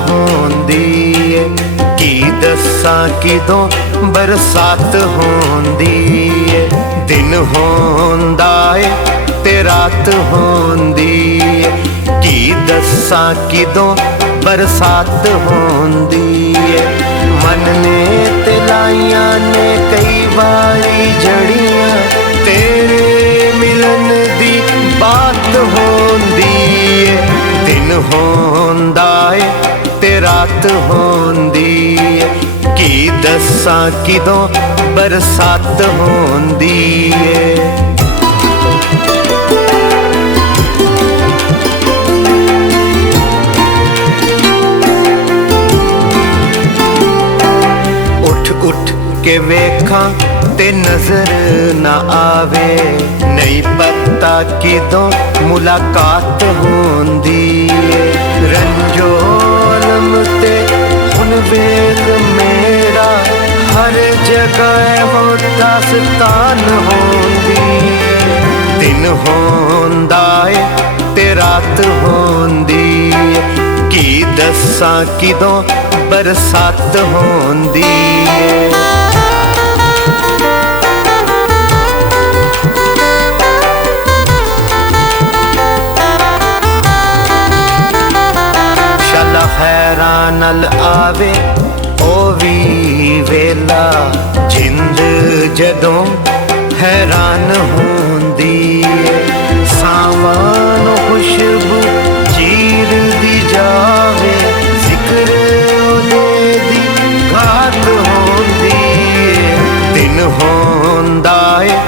होंदी है। की दस्सां किदों बरसात होंदी है। दिन होंदा है ते रात होंदी है। की दस्सां किदों बरसात होंदी है। मन ने ते लाइयां ने कई बारी जड़ियां, तेरे मिलन दी बात होंदी है। दिन होंदा है ते रात होंदी है। की दस्सां किदों बरसात होंदी है। उठ के वेखां ते नजर ना आवे, नहीं पता किदों मुलाकात होंदी है। रंजोलम ते हुन वेख मेरा, हर जगह हो दास्तान होंदी है। दिन होंदा है ते रात होंदी है। की दस्सां किदों बरसात होंदी है। शाला खैरां नल आवे ओ वी वेला, जिंद जदों हैरान होंदी है। सावन खुशबू चीर दी जावे, जिक्र दी घात होंदी है। दिन होंदा है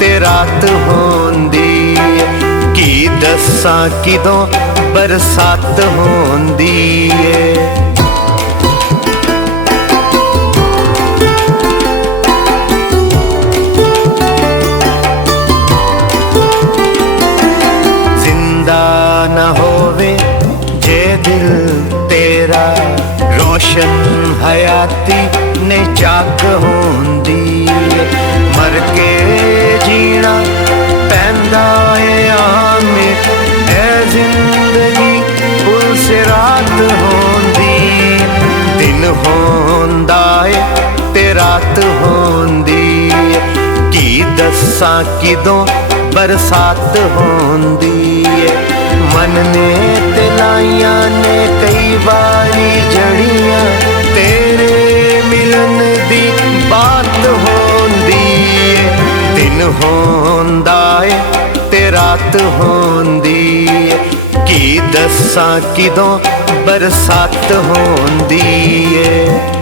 ते रात होंदी है। की दस्सां किदों बरसात होंदी है। जिंदा न होवे जे दिल तेरा, रोशन हयाती ने जाग होंदी है। मर के जीना पैंदा है आमिर, ऐ जिंदगी पुल सिरात होंदी। दिन होंदा है ते रात होंदी है। की दस्सां किदों बरसात होंदी है। मन ने ते लाइयां ने कई बारी जड़ियां, तेरे मिलन दी बात होंदी है। दिन होंदा है ते रात होंदी है। की दस्सां किदों बरसात होंदी है।